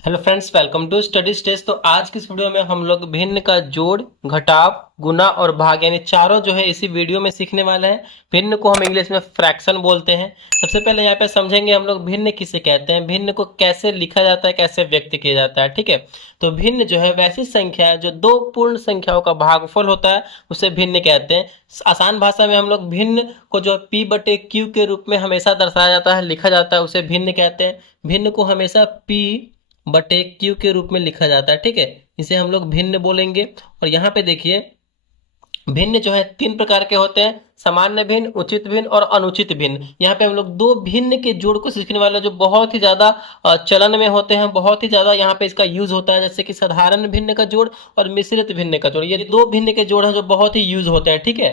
Hello friends, welcome to study stage. तो आज की इस वीडियो में हम लोग भिन्न का जोड़, घटाव, गुना और भाग यानी चारों जो है इसी वीडियो में सीखने वाले हैं। भिन्न को हम इंग्लिश में फ्रैक्शन बोलते हैं। सबसे पहले यहाँ पे समझेंगे हम लोग भिन्न किसे कहते हैं, भिन्न को कैसे लिखा जाता है, कैसे व्यक्त किया जाता है। ठीक है, तो भिन्न जो है वैसी संख्या है जो दो पूर्ण संख्याओं का भागफल होता है, उसे भिन्न कहते हैं। आसान भाषा में हम लोग भिन्न को जो पी बटे क्यू के रूप में हमेशा दर्शाया जाता है, लिखा जाता है, उसे भिन्न कहते हैं। भिन्न को हमेशा पी बटे क्यू के रूप में लिखा जाता है। ठीक है, इसे हम लोग भिन्न बोलेंगे। और यहाँ पे देखिए, भिन्न जो है तीन प्रकार के होते हैं, सामान्य भिन्न, उचित भिन्न और अनुचित भिन्न। यहाँ पे हम लोग दो भिन्न के जोड़ को सीखने वाले जो बहुत ही ज्यादा चलन में होते हैं, बहुत ही ज्यादा यहाँ पे इसका यूज होता है, जैसे कि साधारण भिन्न का जोड़ और मिश्रित भिन्न का जोड़। ये दो भिन्न के जोड़ हैं जो बहुत ही यूज होते हैं। ठीक है,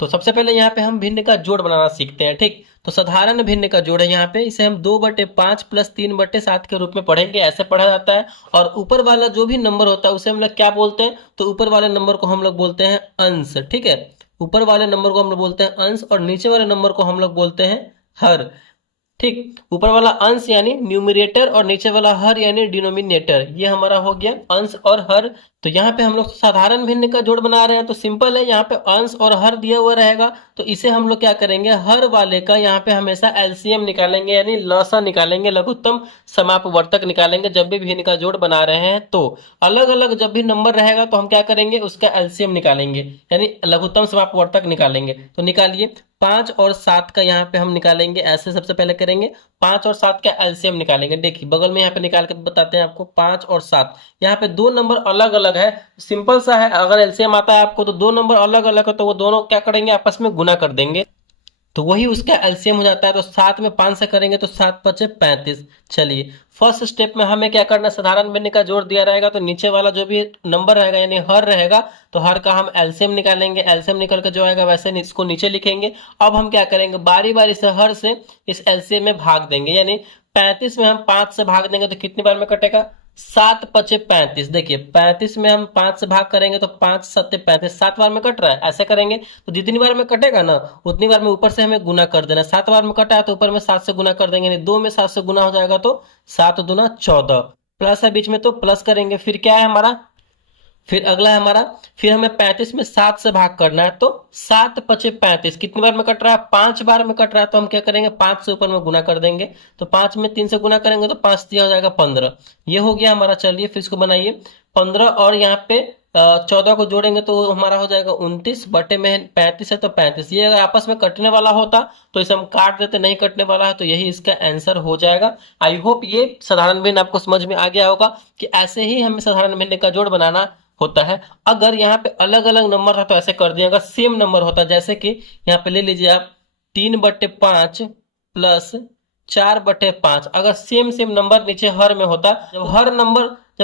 तो सबसे पहले यहाँ पे हम भिन्न का जोड़ बनाना सीखते हैं। ठीक, तो साधारण भिन्न का जोड़ है यहाँ पे, इसे हम 2/5 प्लस 3/7 के रूप में पढ़ेंगे, ऐसे पढ़ा जाता है। और ऊपर वाला जो भी नंबर होता है उसे हम लोग क्या बोलते हैं, तो ऊपर वाले नंबर को हम लोग बोलते हैं अंश। ठीक है, ऊपर वाले नंबर को हम लोग बोलते हैं अंश और नीचे वाले नंबर को हम लोग बोलते हैं हर। ठीक, ऊपर वाला अंश यानी न्यूमरेटर और नीचे वाला हर यानी डिनोमिनेटर, ये हमारा हो गया अंश और हर। तो यहाँ पे हम लोग साधारण भिन्न का जोड़ बना रहे हैं, तो सिंपल है, यहाँ पे अंश और हर दिया हुआ रहेगा, तो इसे हम लोग क्या करेंगे, हर वाले का यहाँ पे हमेशा एलसीएम निकालेंगे यानी लसा निकालेंगे, लघुत्तम समापवर्तक निकालेंगे जब भी भिन्न का जोड़ बना रहे हैं। तो अलग अलग जब भी नंबर रहेगा तो हम क्या करेंगे, उसका एलसीएम निकालेंगे यानी लघुत्तम समापवर्तक निकालेंगे। तो निकालिए, 5 और 7 का यहाँ पे हम निकालेंगे, ऐसे सबसे पहले करेंगे, 5 और 7 का एलसीएम निकालेंगे। देखिए बगल में यहाँ पे निकाल के बताते हैं आपको, 5 और 7, यहाँ पे दो नंबर अलग अलग है, सिंपल सा है। अगर एलसीएम आता है आपको तो दो नंबर अलग अलग है तो वो दोनों क्या करेंगे, आपस में गुना कर देंगे, तो वही उसका एलसीएम हो जाता है। तो 7 में 5 से करेंगे तो 7 पचे 35। चलिए फर्स्ट स्टेप में हमें क्या करना है, साधारण भिन्न का जोड़ दिया रहेगा तो नीचे वाला जो भी नंबर रहेगा यानी हर रहेगा, तो हर का हम एलसीएम निकालेंगे, एलसीएम निकल के जो आएगा वैसे इसको नीचे लिखेंगे। अब हम क्या करेंगे, बारी बारी से हर से इस एलसीएम में भाग देंगे, यानी 35 में हम 5 से भाग देंगे तो कितनी बार में कटेगा, 7 पचे 35। देखिए 35 में हम 5 से भाग करेंगे तो 5 सत्ते 35, 7 बार में कट रहा है, ऐसे करेंगे तो जितनी बार में कटेगा ना उतनी बार में ऊपर से हमें गुना कर देना। 7 बार में कटा है तो ऊपर में 7 से गुना कर देंगे, यानी 2 में 7 से गुना हो जाएगा तो 7 दूना 14, प्लस है बीच में तो प्लस करेंगे। फिर क्या है हमारा, फिर अगला है हमारा, फिर हमें 35 में 7 से भाग करना है तो 7 पचे 35, कितनी बार में कट रहा है, 5 बार में कट रहा है, तो हम क्या करेंगे 5 से ऊपर में गुना कर देंगे, तो 5 में 3 से गुना करेंगे तो 5 दिया हो जाएगा 15, ये हो गया हमारा। चलिए फिर इसको बनाइए, 15 और यहाँ पे 14 को जोड़ेंगे तो हमारा हो जाएगा 29, बटे में 35 है तो 35। ये अगर आपस में कटने वाला होता तो इसे हम काट देते, नहीं कटने वाला है तो यही इसका आंसर हो जाएगा। आई होप ये साधारण भिन्न आपको समझ में आ गया होगा कि ऐसे ही हमें साधारण भिन्न का जोड़ बनाना होता है। अगर यहाँ पे अलग अलग नंबर था तो ऐसे कर दिया, अगर सेम नंबर होता, जैसे कि यहाँ पे ले लीजिए आप 3/5 प्लस 4/5, अगर सेम सेम नंबर नीचे हर में होता, जब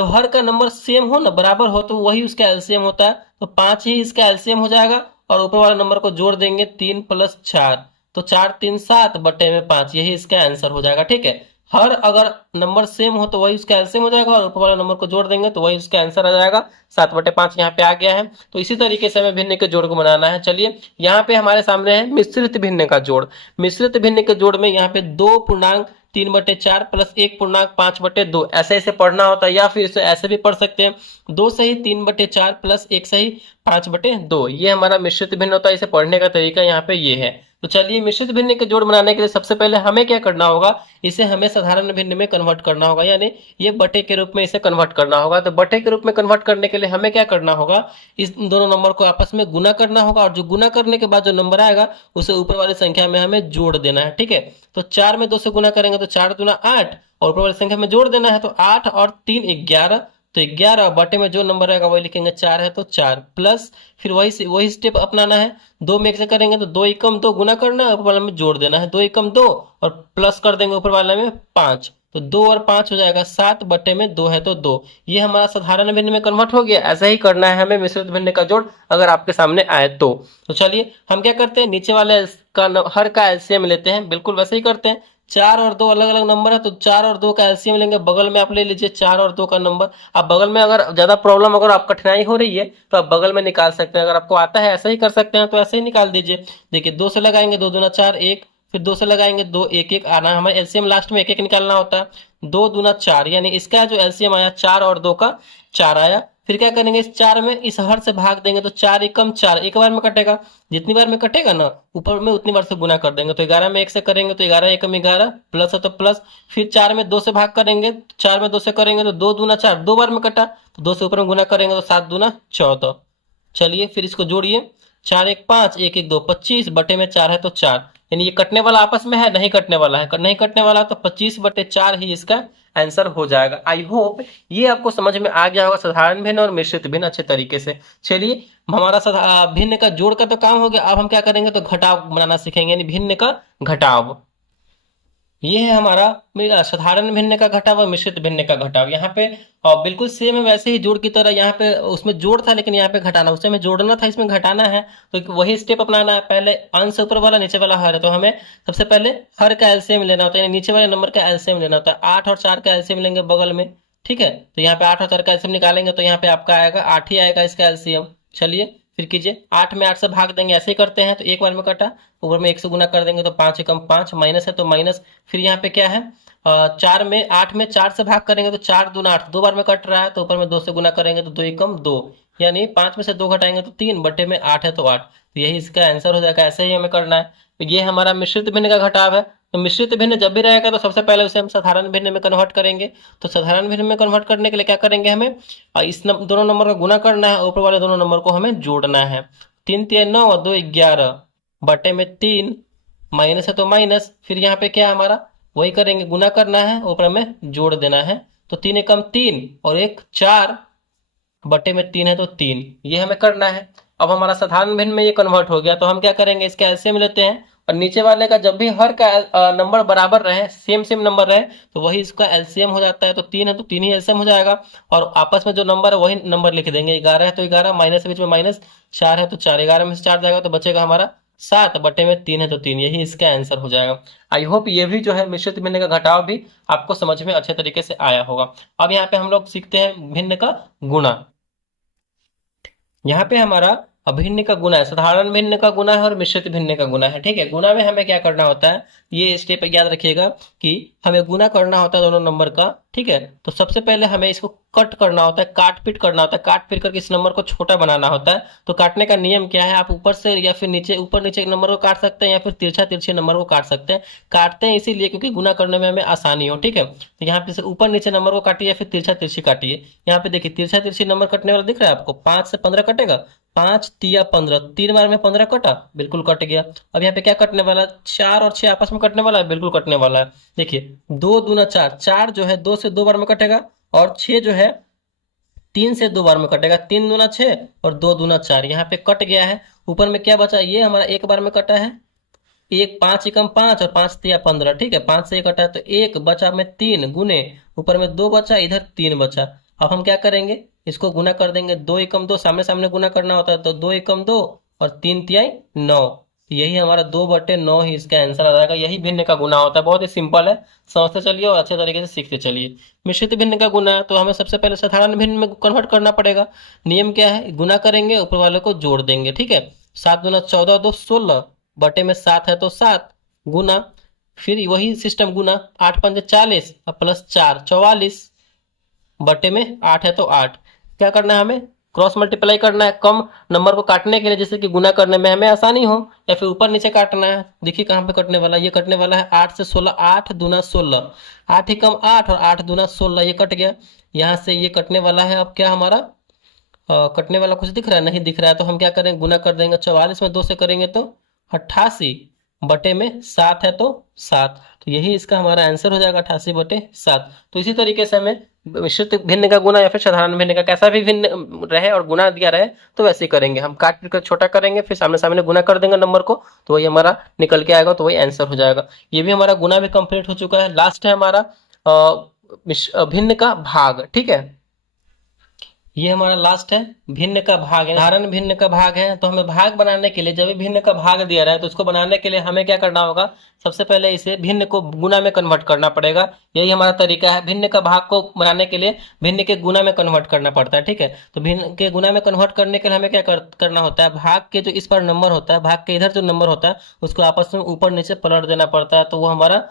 हर का नंबर सेम हो ना, बराबर हो, तो वही उसका एलसीएम होता है, तो 5 ही इसका एलसीएम हो जाएगा और ऊपर वाले नंबर को जोड़ देंगे 3 + 4, तो 4 3 7 बटे में 5, यही इसका आंसर हो जाएगा। ठीक है, हर अगर नंबर सेम हो तो वही उसका एलसीएम हो जाएगा और ऊपर वाले नंबर को जोड़ देंगे तो वही उसका आंसर आ जाएगा। 7/5 यहाँ पे आ गया है। तो इसी तरीके से हमें भिन्न के जोड़ को बनाना है। चलिए यहाँ पे हमारे सामने है मिश्रित भिन्न का जोड़। मिश्रित भिन्न के जोड़ में यहाँ पे 2.3/4 प्लस 1.5/2 ऐसे ऐसे पढ़ना होता है, या फिर इसे ऐसे भी पढ़ सकते हैं, 2 सही 3/4 प्लस 1 सही 5/2, ये हमारा मिश्रित भिन्न होता है। इसे पढ़ने का तरीका यहाँ पे ये है। तो चलिए मिश्रित भिन्न के जोड़ बनाने के लिए सबसे पहले हमें क्या करना होगा, इसे हमें साधारण भिन्न में कन्वर्ट करना होगा, यानी ये बटे के रूप में इसे कन्वर्ट करना होगा। तो बटे के रूप में कन्वर्ट करने के लिए हमें क्या करना होगा, इस दोनों नंबर को आपस में गुना करना होगा, और जो गुना करने के बाद जो नंबर आएगा उसे ऊपर वाली संख्या में हमें जोड़ देना है। ठीक है, तो 4 में 2 से गुना करेंगे तो 4 दूना 8, और ऊपर वाली संख्या में जोड़ देना है, तो 8 और 3 11, तो 11 बटे में जो नंबर रहेगा वही लिखेंगे, 4 है तो 4, प्लस फिर वही स्टेप अपनाना है, 2 में 1 से करेंगे तो 2 एकम 2 गुना करना है, ऊपर वाले में जोड़ देना है, 2 एकम 2 और प्लस कर देंगे ऊपर वाले में 5, तो 2 और 5 हो जाएगा 7 बटे में 2 है तो 2, ये हमारा साधारण भिन्न में कन्वर्ट हो गया। ऐसा ही करना है हमें मिश्रित भिन्न का जोड़ अगर आपके सामने आए तो चलिए हम क्या करते हैं, नीचे वाले का हर का एलसीएम लेते हैं, बिल्कुल वैसे ही करते हैं। 4 और 2 अलग अलग नंबर है तो 4 और 2 का एलसीएम लेंगे, बगल में आप ले लीजिए 4 और 2 का नंबर। आप बगल में अगर ज्यादा प्रॉब्लम, अगर आप कठिनाई हो रही है तो आप बगल में निकाल सकते हैं, अगर आपको आता है ऐसा ही कर सकते हैं तो ऐसे ही निकाल दीजिए। देखिए 2 से लगाएंगे 2 दूना 4 1, फिर 2 से लगाएंगे 2 1 1 आना, हमें एलसीएम लास्ट में 1 1 निकालना होता है, 2 दूना 4, यानी इसका जो एलसीएम आया 4 और 2 का 4 आया। फिर क्या करेंगे, इस 4 में इस हर से भाग देंगे तो 4 एकम 4, एक बार में कटेगा, जितनी बार में कटेगा ना ऊपर में उतनी बार से गुना कर देंगे। तो 11 में 1 से करेंगे तो 11 एकम 11, प्लस है तो प्लस। फिर 4 में 2 से भाग करेंगे, 4 में 2 से करेंगे तो 2 दूना 4, 2 बार में कटा, तो 2 से ऊपर में गुना करेंगे तो 7 दूना 14। चलिए फिर इसको जोड़िए, 4 1 5, 1 1 2 25 बटे में 4 है तो 4, यानी ये कटने वाला आपस में है, नहीं कटने वाला है, नहीं कटने वाला तो 25 बटे 4 ही इसका आंसर हो जाएगा। आई होप ये आपको समझ में आ गया होगा, साधारण भिन्न और मिश्रित भिन्न अच्छे तरीके से। चलिए हमारा भिन्न का जोड़ का तो काम हो गया, अब हम क्या करेंगे तो घटाव बनाना सीखेंगे, यानी भिन्न का घटाव। ये है हमारा साधारण भिन्न का घटाव और मिश्रित भिन्न का घटाव। यहाँ पे बिल्कुल सेम है वैसे ही जोड़ की तरह, यहाँ पे उसमें जोड़ था लेकिन यहाँ पे घटाना, उससे हमें जोड़ना था, इसमें घटाना है, तो वही स्टेप अपनाना है। पहले अंश ऊपर वाला, नीचे वाला हर है, तो हमें सबसे पहले हर का एलसीएम लेना होता है, यानी नीचे वाले नंबर का एलसीएम लेना होता है। 8 और 4 का एलसीएम लेंगे बगल में, ठीक है, तो यहाँ पे 8 और 4 का एलसीएम निकालेंगे तो यहाँ पे आपका आएगा 8 ही आएगा इसका एलसीएम। चलिए फिर कीजिए, 8 में 8 से भाग देंगे, ऐसे ही करते हैं, तो एक बार में कटा, ऊपर में 1 से गुना कर देंगे तो 5 एकम 5, माइनस है तो माइनस। फिर यहाँ पे क्या है, 8 में 4 से भाग करेंगे तो 4 दूना 8, 2 बार में कट रहा है, तो ऊपर में 2 से गुना करेंगे तो 2 एकम 2, यानी 5 में से 2 घटाएंगे तो 3 बटे में 8 है तो 8, तो यही इसका आंसर हो जाएगा। ऐसे ही हमें करना है। तो ये हमारा मिश्रित भिन्न का घटाव है। तो मिश्रित भिन्न जब भी रहेगा तो सबसे पहले उसे हम साधारण भिन्न में कन्वर्ट करेंगे। तो साधारण भिन्न में कन्वर्ट करने के लिए क्या करेंगे, हमें दोनों नंबर का गुना करना है, ऊपर वाले दोनों नंबर को हमें जोड़ना है। 3 3 9 और 2 11 बटे में 3, माइनस है तो माइनस। फिर यहाँ पे क्या हमारा वही करेंगे, गुना करना है, ऊपर में जोड़ देना है, तो 3 एकम 3 और 1 4 बटे में 3 है तो 3, ये हमें करना है। अब हमारा साधारण भिन्न में ये कन्वर्ट हो गया, तो हम क्या करेंगे, इसके एलसीएम लेते हैं, और नीचे वाले का जब भी हर का नंबर बराबर रहे, सेम सेम नंबर रहे, तो वही इसका एलसीएम हो जाता है। तो 3 है तो 3 ही एलसीएम हो जाएगा, और आपस में जो नंबर है वही नंबर लिख देंगे। 11 है तो 11, माइनस के बीच में माइनस, 4 है तो 4, 11 में से 4 जाएगा तो बचेगा हमारा 7 बटे में 3 है तो 3, यही इसका आंसर हो जाएगा। आई होप ये भी जो है मिश्रित भिन्न का घटाव भी आपको समझ में अच्छे तरीके से आया होगा। अब यहाँ पे हम लोग सीखते हैं भिन्न का गुणा। यहाँ पे हमारा अभिन्न का गुना है, साधारण भिन्न का गुना है और मिश्रित भिन्न का गुना है, ठीक है। गुना में हमें क्या करना होता है, ये स्टेप याद रखिएगा कि हमें गुना करना होता है दोनों नंबर का, ठीक है। तो सबसे पहले हमें इसको कट करना होता है, काट पीट करना होता है, काट पीट करके इस नंबर को छोटा बनाना होता है। तो काटने का नियम क्या है, आप ऊपर से या फिर नीचे, ऊपर नीचे नंबर को काट सकते हैं या फिर तिरछा तिरछे नंबर को काट सकते हैं। काटते हैं इसीलिए क्योंकि गुना करने में हमें आसानी हो, ठीक है। तो यहाँ पे से ऊपर नीचे नंबर को काटिए या फिर तिरछा तिरछी काटिए। यहाँ पे देखिए तिरछा तिरछी नंबर कटने वाला दिख रहा है आपको, 5 से 15 कटेगा, 5 तिया 15, 3 बार में 15 कटा, बिल्कुल कट गया। अब यहाँ पे क्या कटने वाला है, 4 और 6 आपस में कटने वाला है, बिल्कुल कटने वाला है। देखिए 2 दूना 4, 4 जो है 2 से 2 बार में कटेगा, और 6 जो है 3 से 2 बार में कटेगा, 3 दूना 6 और 2 दूना 4, यहाँ पे कट गया है। ऊपर में क्या बचा, ये हमारा एक बार में कटा है, एक 5 एकम 5 और 5 तिया 15, ठीक है, 5 से 1 कटा है तो 1 बचा में 3 गुने, ऊपर में 2 बचा, इधर 3 बचा। अब हम क्या करेंगे, इसको गुना कर देंगे, 2 एकम 2, सामने सामने गुना करना होता है, तो 2 एकम 2 और 3 तिहाई 9, तो यही हमारा 2 बटे 9 ही इसका आंसर आ जाएगा। यही भिन्न का गुना होता है, बहुत ही सिंपल है, समझते चलिए और अच्छे तरीके से सीखते चलिए। मिश्रित भिन्न का गुना है तो हमें सबसे पहले साधारण भिन्न में कन्वर्ट करना पड़ेगा। नियम क्या है, गुना करेंगे, ऊपर वाले को जोड़ देंगे, ठीक है। 7 दूना 14, 2 16 बटे में 7 है तो 7 गुना, फिर वही सिस्टम गुना, 8 पंजे 40 और प्लस 4 44 बटे में 8 है तो 8। क्या करना है, हमें क्रॉस मल्टीप्लाई करना है कम नंबर को काटने के लिए, जैसे कि गुना करने में हमें आसानी हो, या फिर ऊपर नीचे काटना है। देखिए कहाँ पे कटने वाला है, ये कटने वाला है 8 से 16, 8 दूना 16, 8 ही कम 8 और 8 दूना 16, ये कट गया। यहाँ से ये कटने वाला है, अब क्या हमारा कटने वाला कुछ दिख रहा है, नहीं दिख रहा है, तो हम क्या करेंगे, गुना कर देंगे, 44 में 2 से करेंगे तो 88 बटे में 7 है तो 7, तो यही इसका हमारा आंसर हो जाएगा, 88 बटे 7। तो इसी तरीके से हमें मिश्रित भिन्न का गुना या फिर साधारण भिन्न का कैसा भी भिन्न रहे और गुना दिया रहे तो वैसे ही करेंगे, हम काट कर छोटा करेंगे, फिर सामने सामने गुना कर देंगे नंबर को, तो वही हमारा निकल के आएगा, तो वही आंसर हो जाएगा। ये भी हमारा गुना भी कंप्लीट हो चुका है। लास्ट है हमारा भिन्न का भाग, ठीक है। ये हमारा लास्ट है भिन्न का भाग है, साधारण भिन्न का भाग है। तो हमें भाग बनाने के लिए, जब भी भिन्न का भाग दिया रहा है तो उसको बनाने के लिए हमें क्या करना होगा, सबसे पहले इसे भिन्न को गुना में कन्वर्ट करना पड़ेगा। यही हमारा तरीका है, भिन्न का भाग को बनाने के लिए भिन्न के गुना में कन्वर्ट करना पड़ता है। ठीक है, तो भिन्न के गुना में कन्वर्ट करने के लिए हमें क्या करना होता है, भाग के जो इस पर नंबर होता है, भाग के इधर जो नंबर होता है उसको आपस में ऊपर नीचे पलट देना पड़ता है, तो वो हमारा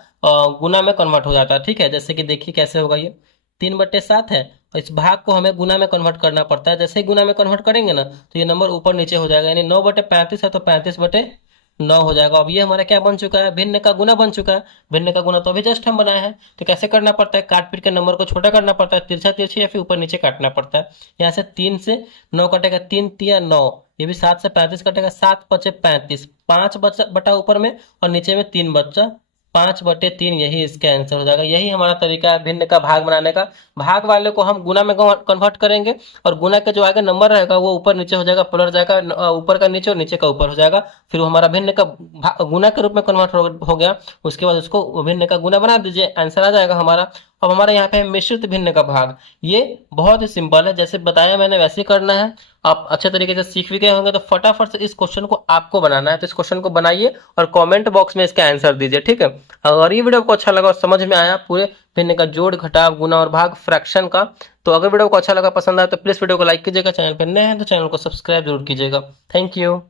गुना में कन्वर्ट हो जाता है। ठीक है, जैसे कि देखिए कैसे होगा, ये 3/7 है और इस भाग को हमें गुना में कन्वर्ट करना पड़ता है। जैसे ही गुना में कन्वर्ट करेंगे ना तो ये नंबर ऊपर नीचे हो जाएगा, यानी 9/35 है तो 35/9 हो जाएगा। अब ये हमारा क्या बन चुका है, भिन्न का गुना बन चुका है। भिन्न का गुना तो अभी जस्ट हम बनाए हैं। तो कैसे करना पड़ता है, काट पीट के नंबर को छोटा करना पड़ता है, तिरछा तिरछी या फिर ऊपर नीचे काटना पड़ता है। यहाँ से 3 से 9 कटेगा, 3 तिया 9, ये भी 7 से 35 कटेगा, 7×5 = 35, 5 बटा ऊपर में और नीचे में 3 बचा, 5/3, यही इसका आंसर हो जाएगा। यही हमारा तरीका है भिन्न का भाग बनाने का। भाग वाले को हम गुना में कन्वर्ट करेंगे और गुना का जो आगे नंबर रहेगा वो ऊपर नीचे हो जाएगा, पलट जाएगा, ऊपर का नीचे और नीचे का ऊपर हो जाएगा। फिर वो हमारा भिन्न का गुना के रूप में कन्वर्ट हो गया। उसके बाद उसको भिन्न का गुना बना दीजिए, आंसर आ जाएगा हमारा। अब हमारे यहाँ पे है मिश्रित भिन्न का भाग। ये बहुत ही सिंपल है, जैसे बताया मैंने वैसे ही करना है। आप अच्छे तरीके से सीख भी गए होंगे, तो फटाफट से इस क्वेश्चन को आपको बनाना है। तो इस क्वेश्चन को बनाइए और कमेंट बॉक्स में इसका आंसर दीजिए। ठीक है, अगर ये वीडियो आपको अच्छा लगा और समझ में आया पूरे भिन्न का जोड़ घटाव गुना और भाग फ्रैक्शन का, तो अगर वीडियो को अच्छा लगा पसंद आया तो प्लीज वीडियो को लाइक कीजिएगा। चैनल पर नए हैं तो चैनल को सब्सक्राइब जरूर कीजिएगा। Thank you.